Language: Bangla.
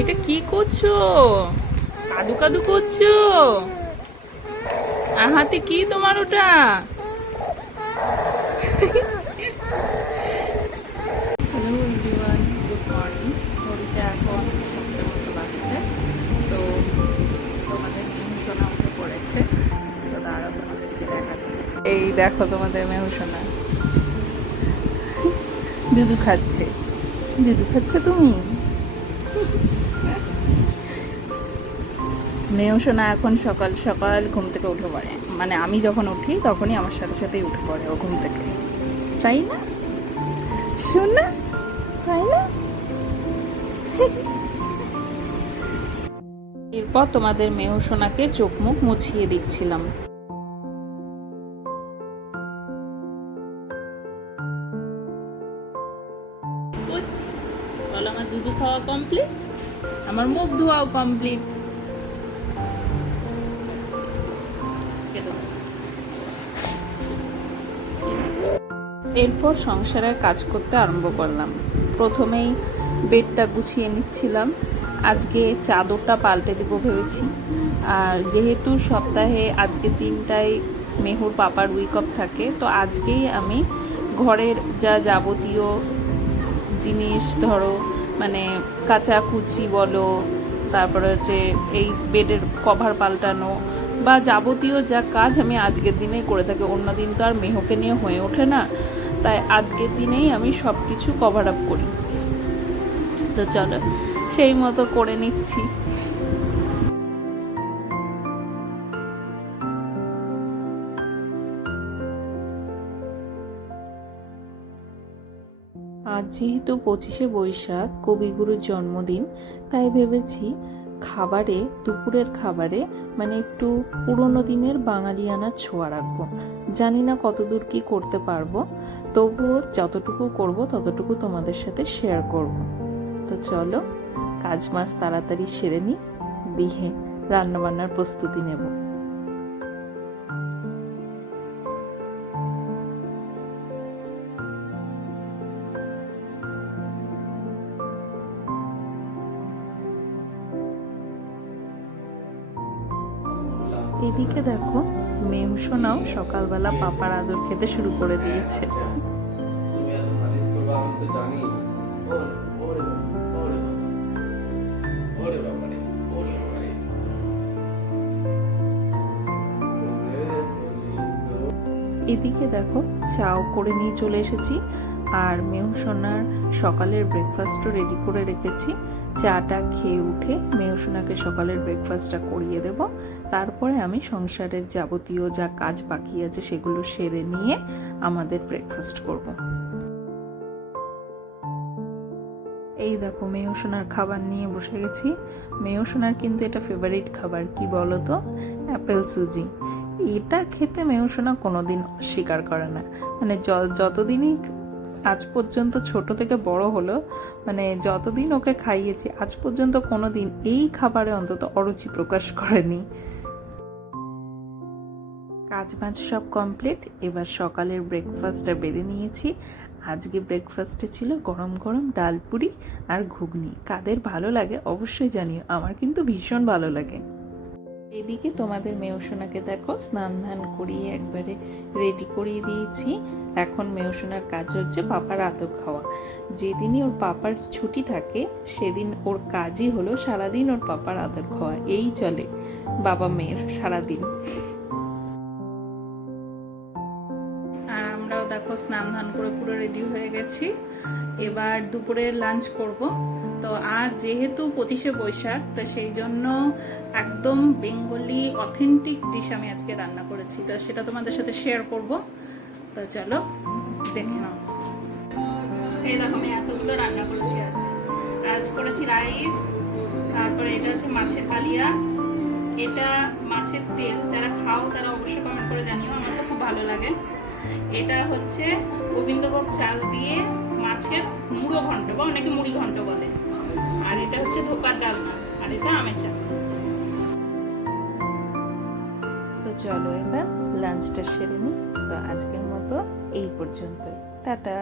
এটা কি করছ? কাদু কাদু করছ? আর হাতে কি তোমার ওটা? হ্যালো এখন মতো তো তোমাদের পড়েছে তো দাঁড়াও, তোমাদেরকে এই দেখো তোমাদের মেহু সোনা দুধু খাচ্ছে। দুধু খাচ্ছে তুমি? মেয়েও এখন সকাল সকাল ঘুম থেকে উঠে পড়ে। মানে আমি যখন উঠি, তখনই আমার সাথে সাথেই উঠে পড়ে ও ঘুম থেকে। তাই না? শোনা? তাই না? এরপর তোমাদের মেহু সোনাকে চোখ মুখ মুছিয়ে দিচ্ছিলাম। আমার দুধু খাওয়া কমপ্লিট আমার মুখ ধোয়াও কমপ্লিট এরপর সংসারে কাজ করতে আরম্ভ করলাম। প্রথমেই বেডটা গুছিয়ে নিচ্ছিলাম। আজকে চাদরটা পাল্টে দেবো ভেবেছি। আর যেহেতু সপ্তাহে আজকে দিনটাই মেহুর পাপার উইক অফ থাকে, তো আজকেই আমি ঘরের যা যাবতীয় জিনিস ধরো মানে কাঁচা কুচি বলো, তারপরে হচ্ছে এই বেডের কভার পাল্টানো বা যাবতীয় যা কাজ আমি আজকের দিনেই করে থাকি, অন্য দিন তো আর মেহকে নিয়ে হয়ে ওঠে না। তাই আজকের দিনেই আমি সব কিছু কভার আপ করি। তো চলো, সেই মতো করে নিচ্ছি। আজ যেহেতু পঁচিশে বৈশাখ, কবিগুরুর জন্মদিন, তাই ভেবেছি খাবারে, দুপুরের খাবারে মানে একটু পুরনো দিনের বাঙালিয়ানা ছোঁয়া রাখব। জানি না কতদূর কি করতে পারব, তবুও যতটুকু করব, ততটুকু তোমাদের সাথে শেয়ার করব। তো চলো কাজ মাছ তাড়াতাড়ি সেরে নিই দিহে রান্নাবান্নার প্রস্তুতি নেব। এদিকে দেখো মেহু সোনাও সকালবেলা পাপার আদর খেতে শুরু করে দিয়েছে। এদিকে দেখো, চাও করে নিয়ে চলে এসেছি, আর মেহু সোনার সকালের ব্রেকফাস্টও রেডি করে রেখেছি। চাটা খেয়ে উঠে মেহু সোনাকে সকালের ব্রেকফাস্টটা করিয়ে দেব। তারপরে আমি সংসারের যাবতীয় যা কাজ বাকি আছে সেগুলো সেরে নিয়ে আমাদের ব্রেকফাস্ট করব। এই দেখো মেহু সোনার খাবার নিয়ে বসে গেছি। মেহু সোনার কিন্তু এটা ফেভারিট খাবার, কি বলো তো অ্যাপেল সুজি এটা খেতে মেহসোনা কোনোদিন স্বীকার করে না। মানে যতদিনই আজ পর্যন্ত ছোট থেকে বড় হলো মানে যতদিন ওকে খাইয়েছি, আজ পর্যন্ত কোনো দিন এই খাবারে অন্তত অরুচি প্রকাশ করেনি। কাজ বাজ সব কমপ্লিট এবার সকালের ব্রেকফাস্টটা বেড়ে নিয়েছি। আজকে ব্রেকফাস্টে ছিল গরম গরম ডাল পুরি আর ঘুগনি। কাদের ভালো লাগে অবশ্যই জানিও, আমার কিন্তু ভীষণ ভালো লাগে। এদিকে তোমাদের মেয়সোনাকে দেখো, স্নান ধান করিয়ে একবারে রেডি করিয়ে দিয়েছি। এখন মেয়সোনার কাজ হচ্ছে পাপার আতর খাওয়া। যেদিনই ওর পাপার ছুটি থাকে, সেদিন ওর কাজই হলো সারাদিন ওর পাপার আদর খাওয়া। এই চলে বাবা মেয়ের সারাদিন। আর আমরাও দেখো স্নান ধান করে পুরো রেডি হয়ে গেছি। এবার দুপুরে লাঞ্চ করব। তো আজ যেহেতু পঁচিশে বৈশাখ, তো সেই জন্য একদম বেঙ্গলি অথেন্টিক ডিশ আমি আজকে রান্না করেছি। তো সেটা তোমাদের সাথে শেয়ার করব। তো চলো, দেখে নাও। এই দেখো আমি এতগুলো রান্না করেছি আজ। আজ করেছি রাইস তারপরে এটা হচ্ছে মাছের কালিয়া। এটা মাছের তেল, যারা খাও তারা অবশ্যই কমেন্ট করে জানিও, আমার তো খুব ভালো লাগে। এটা হচ্ছে গোবিন্দভোগ চাল দিয়ে মাছের মুড়ো ঘন্ট বা অনেকে মুড়ি ঘন্ট বলে। আর এটা হচ্ছে ধোকার ডালনা আর এটা আমের চা তো চলো এবার লাঞ্চটা সেরে নিই। তো আজকের মতো এই পর্যন্ত টাটা।